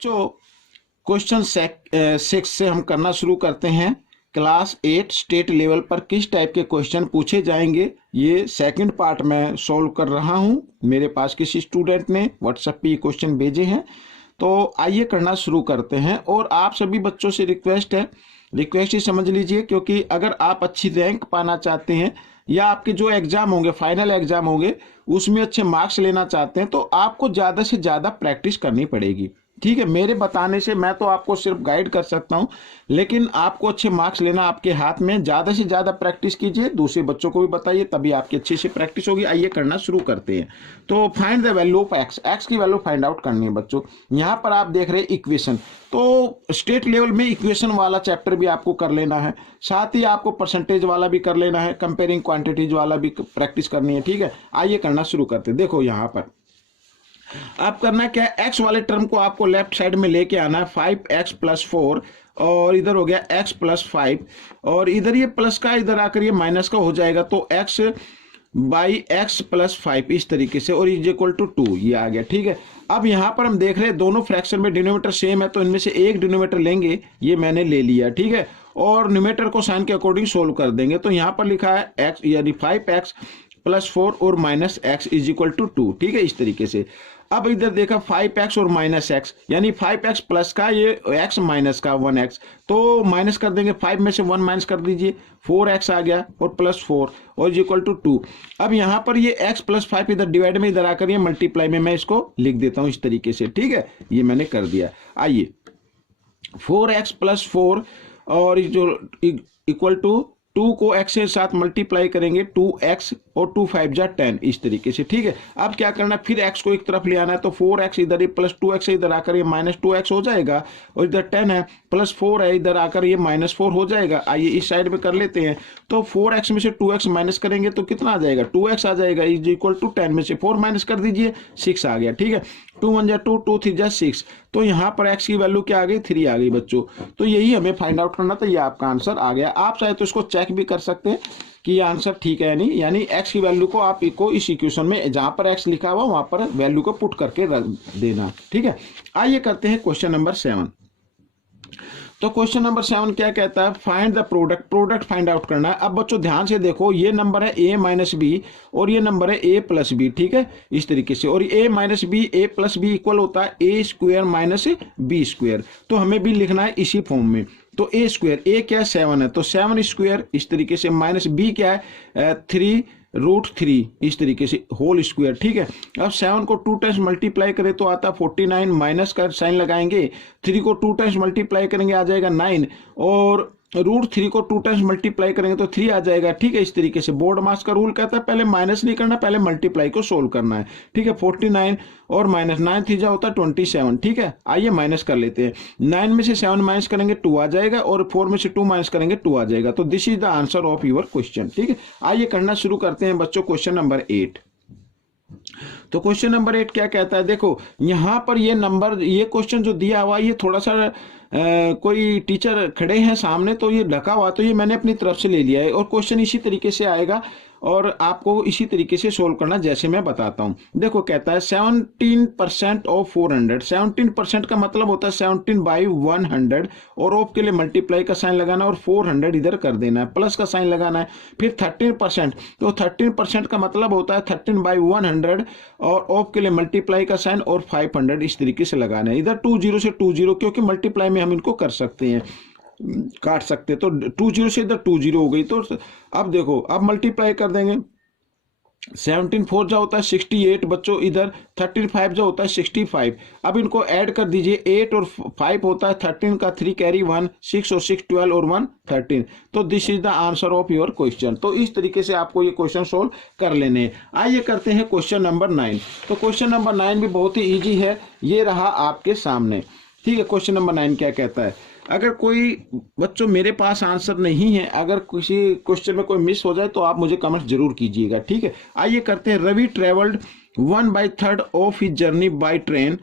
जो क्वेश्चन 6 से हम करना शुरू करते हैं। क्लास 8 स्टेट लेवल पर किस टाइप के क्वेश्चन पूछे जाएंगे, ये सेकंड पार्ट में सॉल्व कर रहा हूं। मेरे पास किसी स्टूडेंट ने व्हाट्सएप पे ये क्वेश्चन भेजे हैं, तो आइए करना शुरू करते हैं। और आप सभी बच्चों से रिक्वेस्ट ही समझ लीजिए, क्योंकि अगर आप अच्छी रैंक पाना चाहते हैं या आपके जो एग्जाम होंगे, फाइनल एग्जाम होंगे, उसमें अच्छे मार्क्स लेना चाहते हैं, तो आपको ज़्यादा से ज़्यादा प्रैक्टिस करनी पड़ेगी। ठीक है, मेरे बताने से मैं तो आपको सिर्फ गाइड कर सकता हूं, लेकिन आपको अच्छे मार्क्स लेना आपके हाथ में। ज़्यादा से ज़्यादा प्रैक्टिस कीजिए, दूसरे बच्चों को भी बताइए, तभी आपकी अच्छी से प्रैक्टिस होगी। आइए करना शुरू करते हैं। तो find the value of x, x की वैल्यू फाइंड आउट करनी है बच्चों। यहाँ पर आप देख रहे हैं इक्वेशन, तो स्टेट लेवल में इक्वेशन वाला चैप्टर भी आपको कर लेना है, साथ ही आपको परसेंटेज वाला भी कर लेना है, कंपेयरिंग क्वांटिटीज वाला भी प्रैक्टिस करनी है। ठीक है, आइए करना शुरू करते हैं। देखो यहाँ पर अब करना क्या है, एक्स वाले टर्म को आपको लेफ्ट साइड में लेके आना है। 5x + 4 और इधर हो गया x + 5 और इधर ये प्लस का इधर आकर ये माइनस का हो जाएगा, तो x बाई x + 5 इस तरीके से, और इज इक्वल टू 2 ये आ गया। ठीक है, अब यहाँ पर हम देख रहे हैं दोनों फ्रैक्शन में डिनोमिनेटर सेम है, तो इनमें से एक डिनोमिनेटर लेंगे, ये मैंने ले लिया। ठीक है, और न्यूमेरेटर को साइन के अकॉर्डिंग सोल्व कर देंगे। तो यहाँ पर लिखा है x यानी 5x + 4 और -x इज इक्वल टू 2। ठीक है, इस तरीके से। अब इधर देखा 5x और -x, यानी 5x प्लस का ये x माइनस का 1x, तो माइनस कर देंगे, 5 में से 1 माइनस कर दीजिए, 4x आ गया और +4 और इज इक्वल टू 2। अब यहाँ पर ये x + 5 इधर डिवाइड में इधर आकर ये मल्टीप्लाई में मैं इसको लिख देता हूँ इस तरीके से। ठीक है, ये मैंने कर दिया। आइए 4x + 4 और जो इक्वल टू 2 को x के साथ मल्टीप्लाई करेंगे, 2x और 2 5 जा 10 इस तरीके से। ठीक है, अब क्या करना है, फिर x को एक तरफ ले आना है, तो 4x इधर प्लस 2x इधर आकर ये -2x हो जाएगा, और इधर 10 है प्लस 4 है, इधर आकर ये -4 हो जाएगा। आइए इस साइड में कर लेते हैं, तो 4x में से 2x माइनस करेंगे तो कितना आ जाएगा, 2x आ जाएगा, इज इक्वल टू 10 में से 4 माइनस कर दीजिए, 6 आ गया। ठीक है, 2 1 जा 2, 2 3 जा 6, तो यहाँ पर x की वैल्यू क्या आ गई, 3 आ गई बच्चों। तो यही हमें फाइंड आउट करना था, ये आपका आंसर आ गया। आप चाहे तो इसको चेक भी कर सकते हैं कि ये आंसर ठीक है नहीं, यानी x की वैल्यू को आप इको इस इक्वेशन में जहां पर x लिखा हुआ वहां पर वैल्यू को पुट करके रख देना। ठीक है, आइए करते हैं क्वेश्चन नंबर 7। तो क्वेश्चन नंबर 7 क्या कहता है, find the product, product find out करना है। अब बच्चों ध्यान से देखो, ये नंबर है a - b और ये नंबर है a + b। ठीक है, इस तरीके से, और a - b a + b equal होता है a² - b², तो हमें भी लिखना है इसी फॉर्म में। तो a², a क्या है 7 है, तो 7² इस तरीके से, -b क्या है 3√3 इस तरीके से होल स्क्वायर। ठीक है, अब 7 को 2 टाइम्स मल्टीप्लाई करें तो आता है 49, माइनस का साइन लगाएंगे, 3 को 2 टाइम्स मल्टीप्लाई करेंगे आ जाएगा 9, और √3 को 2 टाइम्स मल्टीप्लाई करेंगे तो 3 आ जाएगा। ठीक है, इस तरीके से बोर्ड मास का रूल कहता है पहले माइनस नहीं करना, पहले मल्टीप्लाई को सोल्व करना है। ठीक है, 49 और -9 3 जा होता है 27। ठीक है, आइए माइनस कर लेते हैं, 9 में से 7 माइनस करेंगे 2 आ जाएगा, और 4 में से 2 माइनस करेंगे 2 आ जाएगा। तो this is the answer of your question. ठीक है, आइए करना शुरू करते हैं बच्चों क्वेश्चन नंबर 8। तो क्वेश्चन नंबर 8 क्या कहता है, देखो यहाँ पर ये नंबर, ये क्वेश्चन जो दिया हुआ ये थोड़ा सा कोई टीचर खड़े हैं सामने, तो ये ढका हुआ, तो ये मैंने अपनी तरफ से ले लिया है, और क्वेश्चन इसी तरीके से आएगा और आपको इसी तरीके से सोल्व करना जैसे मैं बताता हूं। देखो कहता है 17% ऑफ 400, 17% का मतलब होता है 17/100, और ऑफ के लिए मल्टीप्लाई का साइन लगाना और 400 इधर कर देना है, प्लस का साइन लगाना है। फिर 13%, तो 13% का मतलब होता है 13/100, और ऑफ के लिए मल्टीप्लाई का साइन और 500 इस तरीके से लगाना है। इधर 20 से 20, क्योंकि मल्टीप्लाई में हम इनको कर सकते हैं, काट सकते, तो 20 से इधर 20 हो गई। तो अब देखो, अब मल्टीप्लाई कर देंगे, 17 4 जा होता है 68 बच्चों, इधर 35 जा होता है 65। अब इनको ऐड कर दीजिए, 8 और 5 होता है 13 का 3 कैरी 1, 6 और 6 12 और 1 13। तो this is the answer of your question. तो इस तरीके से आपको ये क्वेश्चन सोल्व कर लेने हैं। आइए करते हैं क्वेश्चन नंबर 9। तो क्वेश्चन नंबर 9 भी बहुत ही ईजी है, ये रहा आपके सामने। ठीक है, क्वेश्चन नंबर 9 क्या कहता है, अगर कोई बच्चों मेरे पास आंसर नहीं है, अगर किसी क्वेश्चन में कोई मिस हो जाए तो आप मुझे कमेंट जरूर कीजिएगा। ठीक है, आइए करते हैं। Ravi travelled 1/3 of his journey by train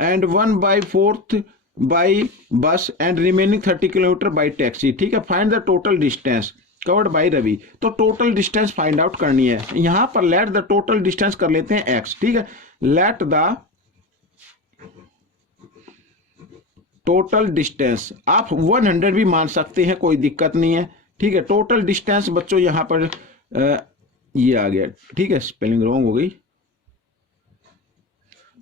and 1/4 by bus and remaining 30 kilometre by taxi. ठीक है, find the total distance covered by Ravi. तो टोटल डिस्टेंस फाइंड आउट करनी है। यहां पर लेट द टोटल डिस्टेंस कर लेते हैं x। ठीक है, लेट द टोटल डिस्टेंस आप 100 भी मान सकते हैं, कोई दिक्कत नहीं है, ठीक है। टोटल डिस्टेंस बच्चों यहाँ पर ये आ गया, ठीक है, स्पेलिंग रॉन्ग हो गई,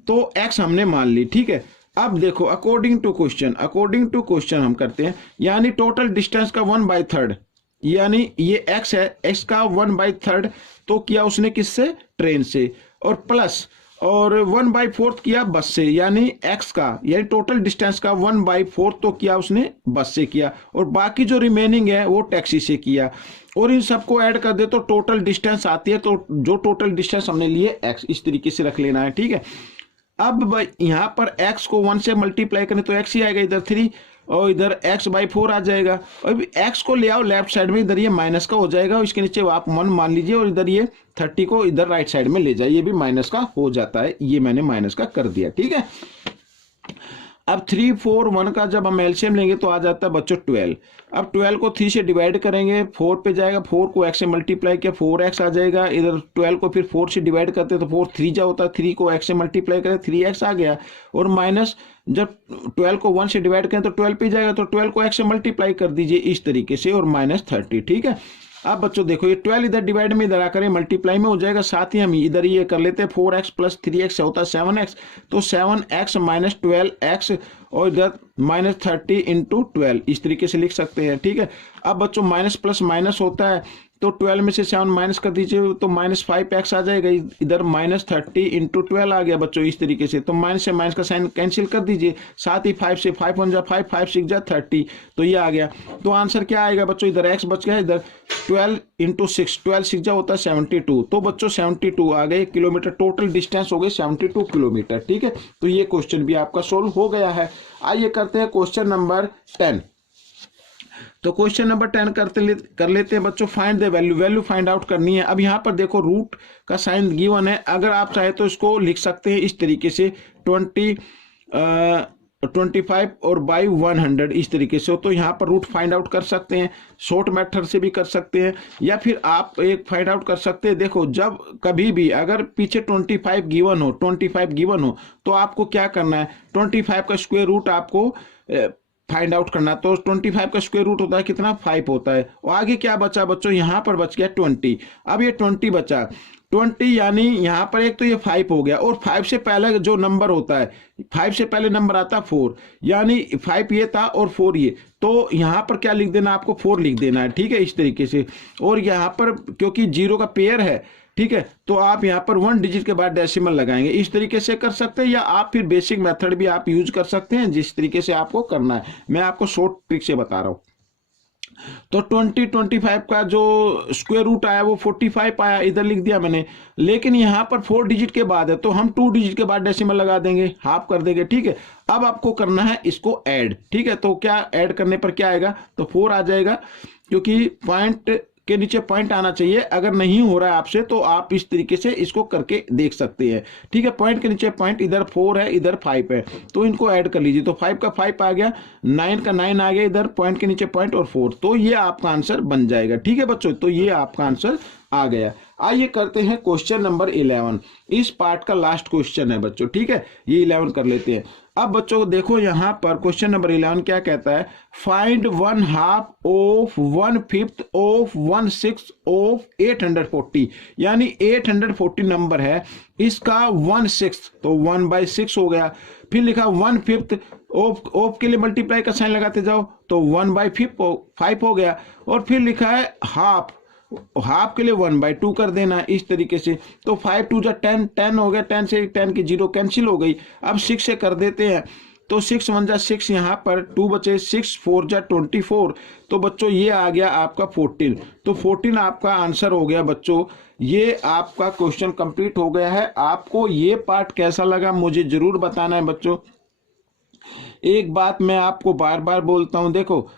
तो x हमने मान ली, ठीक है। अब देखो अकॉर्डिंग टू क्वेश्चन हम करते हैं, यानी टोटल डिस्टेंस का 1/3, यानी ये x है, x का 1/3 तो किया उसने किससे, ट्रेन से, और प्लस और 1/4 किया बस से, यानी x का यानी टोटल डिस्टेंस का 1/4 तो किया उसने बस से किया, और बाकी जो रिमेनिंग है वो टैक्सी से किया, और इन सबको ऐड कर दे तो टोटल डिस्टेंस आती है। तो जो टोटल डिस्टेंस हमने लिए x, इस तरीके से रख लेना है, ठीक है। अब यहाँ पर x को 1 से मल्टीप्लाई करें तो x ही आएगा, इधर 3 और इधर x/4 आ जाएगा, और x को ले आओ लेफ्ट साइड में, इधर ये माइनस का हो जाएगा, इसके नीचे आप 1 मान लीजिए, और इधर ये 30 को इधर राइट साइड में ले जाए, ये भी माइनस का हो जाता है, ये मैंने माइनस का कर दिया, ठीक है। अब 3, 4, 1 का जब हम एलसीएम लेंगे तो आ जाता है बच्चों 12। अब 12 को 3 से डिवाइड करेंगे, 4 पे जाएगा, 4 को x से मल्टीप्लाई किया 4x आ जाएगा, इधर 12 को फिर 4 से डिवाइड करते हैं तो 4 3 जा होता है, 3 को x से मल्टीप्लाई करें 3x आ गया, और माइनस जब 12 को 1 से डिवाइड करें तो 12 पे जाएगा, तो 12 को x से मल्टीप्लाई कर दीजिए इस तरीके से, और -30, ठीक है। अब बच्चों देखो ये 12 इधर डिवाइड में इधर आकर मल्टीप्लाई में हो जाएगा, साथ ही हम इधर ये कर लेते हैं 4x + 3x होता है 7x, तो 7x - 12x और इधर -30 × 12 इस तरीके से लिख सकते हैं, ठीक है। अब बच्चों माइनस प्लस माइनस होता है, तो 12 में से 7 माइनस कर दीजिए तो -5x आ जाएगा, इधर -30 × 12 आ गया बच्चों इस तरीके से, तो माइनस से माइनस का साइन कैंसिल कर दीजिए, साथ ही 5 से 5 1 जा 5, 5 6 जा 30, तो ये आ गया। तो आंसर क्या आएगा बच्चों, इधर x बच गया, इधर 12 × 6, 12 6 जा होता है 72, तो बच्चों 72 आ गए किलोमीटर, टोटल डिस्टेंस हो गए 72 किलोमीटर, ठीक है। तो ये क्वेश्चन भी आपका सोल्व हो गया है। आइए करते हैं क्वेश्चन नंबर 10। तो क्वेश्चन नंबर 10 कर लेते हैं बच्चों, find the value find out करनी है। अब यहाँ पर देखो रूट का साइन गिवन है, अगर आप चाहे तो इसको लिख सकते हैं इस तरीके से 25 और बाई 100 इस तरीके से, तो यहाँ पर रूट फाइंड आउट कर सकते हैं, शॉर्ट मेथड से भी कर सकते हैं, या फिर आप एक फाइंड आउट कर सकते हैं। देखो जब कभी भी अगर पीछे 25 गिवन हो तो आपको क्या करना है, 25 का स्क्वायर रूट आपको फाइंड आउट करना, तो 25 का स्क्वायर रूट होता है कितना, 5 होता है, और आगे क्या बचा बच्चों, यहाँ पर बच गया 20। अब ये 20 बचा, 20 यानी यहाँ पर एक तो ये 5 हो गया, और 5 से पहले जो नंबर होता है, 5 से पहले नंबर आता है 4, यानी 5 ये था और 4 ये, तो यहाँ पर क्या लिख देना, आपको 4 लिख देना है, ठीक है, इस तरीके से। और यहाँ पर क्योंकि 0 का पेयर है, ठीक है, तो आप यहाँ पर 1 डिजिट के बाद डेसिमल लगाएंगे, इस तरीके से कर सकते हैं, या आप फिर बेसिक मेथड भी आप यूज कर सकते हैं, जिस तरीके से आपको करना है, मैं आपको शॉर्ट ट्रिक से बता रहा हूँ। तो 25 का जो स्क्वायर रूट आया वो 45 आया, इधर लिख दिया मैंने, लेकिन यहाँ पर 4 डिजिट के बाद है तो हम 2 डिजिट के बाद डेसिमल लगा देंगे, हाफ कर देंगे, ठीक है। अब आपको करना है इसको ऐड, ठीक है, तो क्या ऐड करने पर क्या आएगा, तो 4 आ जाएगा, क्योंकि पॉइंट के नीचे पॉइंट आना चाहिए, अगर नहीं हो रहा है आपसे तो आप इस तरीके से इसको करके देख सकते हैं, ठीक है। पॉइंट के नीचे पॉइंट, इधर 4 है इधर 5 है, तो इनको ऐड कर लीजिए, तो 5 का 5 आ गया, 9 का 9 आ गया, इधर पॉइंट के नीचे पॉइंट और 4, तो ये आपका आंसर बन जाएगा, ठीक है बच्चों, तो ये आपका आंसर आ गया। आइए करते हैं क्वेश्चन नंबर 11, इस पार्ट का लास्ट क्वेश्चन है बच्चों, ठीक है, ये 11 कर लेते हैं। अब बच्चों देखो यहाँ पर क्वेश्चन नंबर 11 क्या कहता है, फाइंड 1/2 ऑफ 1/5 ऑफ 1/6 ऑफ 840, यानी 840 नंबर है, इसका 1/6 तो 1/6 हो गया, फिर लिखा 1/5 ऑफ के लिए मल्टीप्लाई का साइन लगाते जाओ तो 1/5 हो गया, और फिर लिखा है हाफ के लिए 1/2 कर देना इस तरीके से, तो 5 2 जा 10 हो गया, 10 से 10 की 0 कैंसिल हो गई। अब 6 से कर देते हैं, तो 6 1 जा 6, यहाँ पर 2 बचे, 6 4 जा 24, तो बच्चों ये आ गया आपका 14, तो 14 आपका आंसर हो गया बच्चों। ये आपका क्वेश्चन कंप्लीट हो गया है। आपको ये पार्ट कैसा लगा मुझे जरूर बताना है बच्चों। एक बात मैं आपको बार बार बोलता हूं, देखो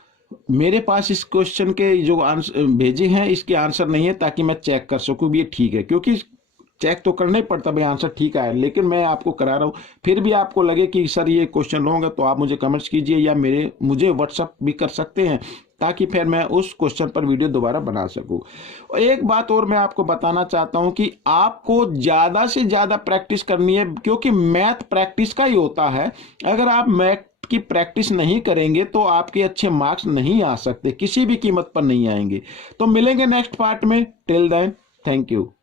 मेरे पास इस क्वेश्चन के जो आंसर भेजे हैं इसके आंसर नहीं है, ताकि मैं चेक कर सकूं भी ये ठीक है, क्योंकि चेक तो करना ही पड़ता भाई आंसर ठीक आया, लेकिन मैं आपको करा रहा हूं। फिर भी आपको लगे कि सर ये क्वेश्चन रॉन्ग है तो आप मुझे कमेंट्स कीजिए, या मुझे व्हाट्सअप भी कर सकते हैं, ताकि फिर मैं उस क्वेश्चन पर वीडियो दोबारा बना सकूं। एक बात और मैं आपको बताना चाहता हूं कि आपको ज्यादा से ज्यादा प्रैक्टिस करनी है, क्योंकि मैथ प्रैक्टिस का ही होता है। अगर आप मैथ की प्रैक्टिस नहीं करेंगे तो आपके अच्छे मार्क्स नहीं आ सकते, किसी भी कीमत पर नहीं आएंगे। तो मिलेंगे नेक्स्ट पार्ट में। Till then, thank you.